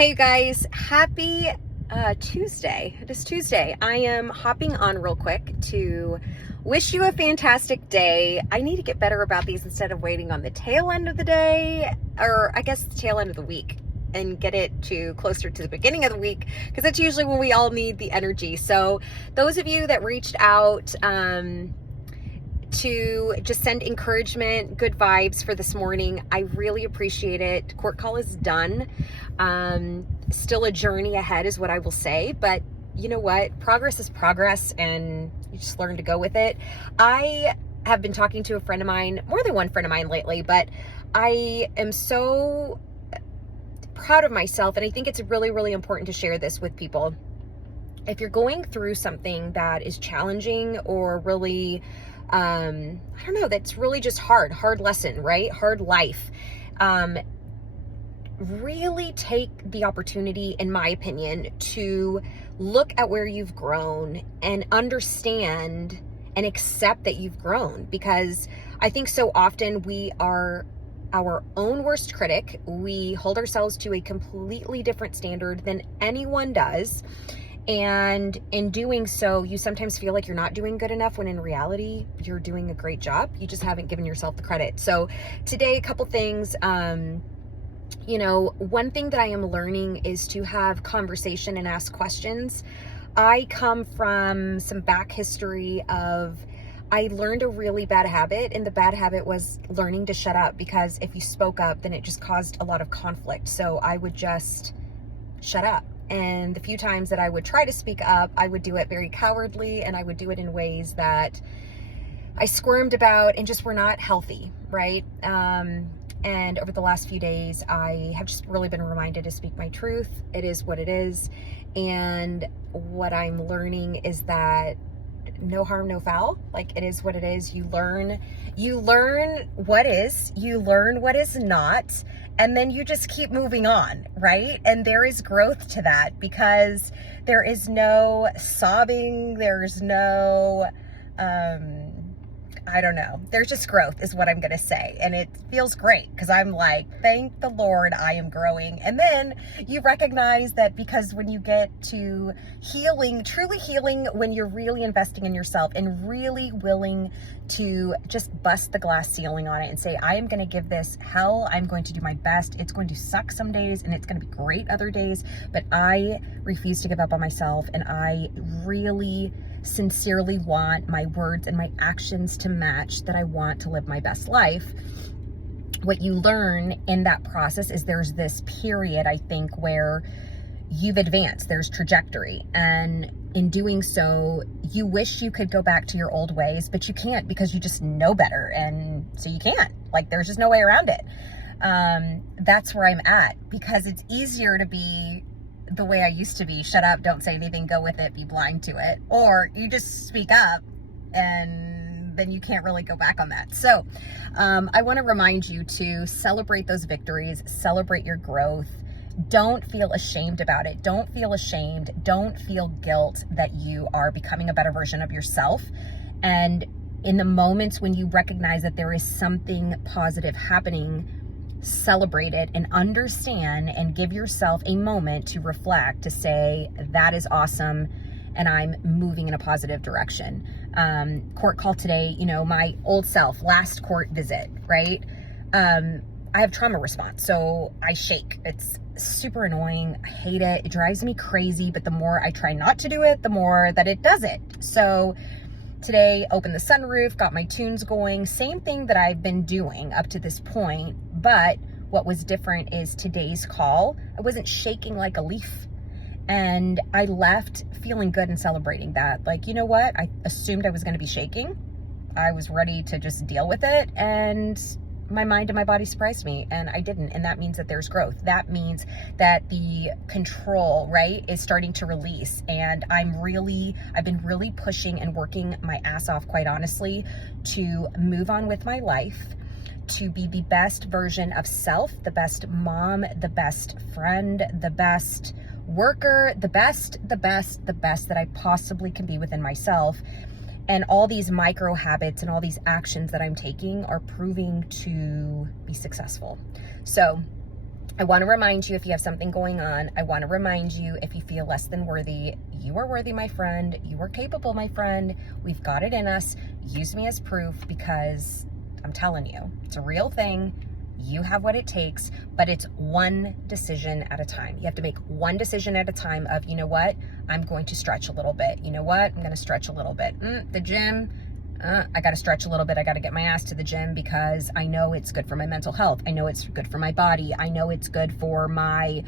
Hey guys, happy Tuesday. It is Tuesday. I am hopping on real quick to wish you a fantastic day. I need to get better about these instead of waiting on the tail end of the day, or I guess the tail end of the week, and get it to closer to the beginning of the week, because that's usually when we all need the energy. So those of you that reached out, to just send encouragement, good vibes for this morning, I really appreciate it. Court call is done. Still a journey ahead is what I will say, but you know what? Progress is progress, and you just learn to go with it. I have been talking to a friend of mine, more than one friend of mine lately, but I am so proud of myself, and I think it's really, really important to share this with people. If you're going through something that is challenging or really, I don't know, that's really just hard lesson, right? Hard life. Really take the opportunity, in my opinion, to look at where you've grown and understand and accept that you've grown, because I think so often we are our own worst critic. We hold ourselves to a completely different standard than anyone does. And in doing so, you sometimes feel like you're not doing good enough, when in reality, you're doing a great job. You just haven't given yourself the credit. So today, a couple things. One thing that I am learning is to have conversation and ask questions. I come from some back history of, I learned a really bad habit, and the bad habit was learning to shut up, because if you spoke up, then it just caused a lot of conflict. So I would just shut up. And the few times that I would try to speak up, I would do it very cowardly, and I would do it in ways that I squirmed about and just were not healthy, right? And over the last few days, I have just really been reminded to speak my truth. It is what it is. And what I'm learning is that no harm, no foul. Like, it is what it is. You learn what is, you learn what is not, and then you just keep moving on, right? And there is growth to that, because there is no sobbing, there's no, I don't know. There's just growth is what I'm going to say. And it feels great, because I'm like, thank the Lord, I am growing. And then you recognize that, because when you get to healing, truly healing, when you're really investing in yourself and really willing to just bust the glass ceiling on it and say, I am going to give this hell. I'm going to do my best. It's going to suck some days, and it's going to be great other days, but I refuse to give up on myself. And I really sincerely want my words and my actions to match that. I want to live my best life. What you learn in that process is there's this period, I think, where you've advanced, there's trajectory, and in doing so, you wish you could go back to your old ways, but you can't, because you just know better, and so you can't. Like, there's just no way around it. That's where I'm at, because it's easier to be the way I used to be. Shut up, don't say anything, go with it, be blind to it. Or you just speak up, and then you can't really go back on that. So I want to remind you to celebrate those victories, celebrate your growth. Don't feel ashamed about it. Don't feel ashamed. Don't feel guilt that you are becoming a better version of yourself. And in the moments when you recognize that there is something positive happening, celebrate it and understand, and give yourself a moment to reflect, to say, that is awesome, and I'm moving in a positive direction. Court call today, my old self, last court visit, right? I have trauma response, so I shake. It's super annoying. I hate it. It drives me crazy, but the more I try not to do it, the more that it does it. So today, opened the sunroof, got my tunes going, same thing that I've been doing up to this point. But what was different is today's call, I wasn't shaking like a leaf. And I left feeling good and celebrating that. Like, you know what? I assumed I was going to be shaking. I was ready to just deal with it. And my mind and my body surprised me, and I didn't. And that means that there's growth. That means that the control, right, is starting to release. And I've been really pushing and working my ass off, quite honestly, to move on with my life, to be the best version of self, the best mom, the best friend, the best worker, the best that I possibly can be within myself. And all these micro habits and all these actions that I'm taking are proving to be successful. So I want to remind you if you have something going on. I want to remind you if you feel less than worthy. You are worthy, my friend. You are capable, my friend. We've got it in us. Use me as proof, because I'm telling you, it's a real thing. You have what it takes, but it's one decision at a time. You have to make one decision at a time of, you know what, I'm going to stretch a little bit. You know what, I'm going to stretch a little bit. The gym, I got to stretch a little bit. I got to get my ass to the gym because I know it's good for my mental health. I know it's good for my body. I know it's good for my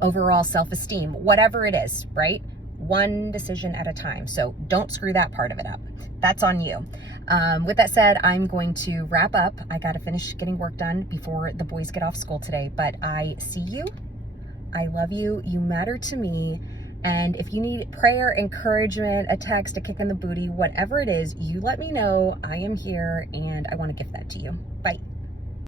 overall self-esteem, whatever it is, right? One decision at a time. So don't screw that part of it up. That's on you. With that said, I'm going to wrap up. I got to finish getting work done before the boys get off school today, but I see you. I love you. You matter to me. And if you need prayer, encouragement, a text, a kick in the booty, whatever it is, you let me know. I am here and I want to give that to you. Bye.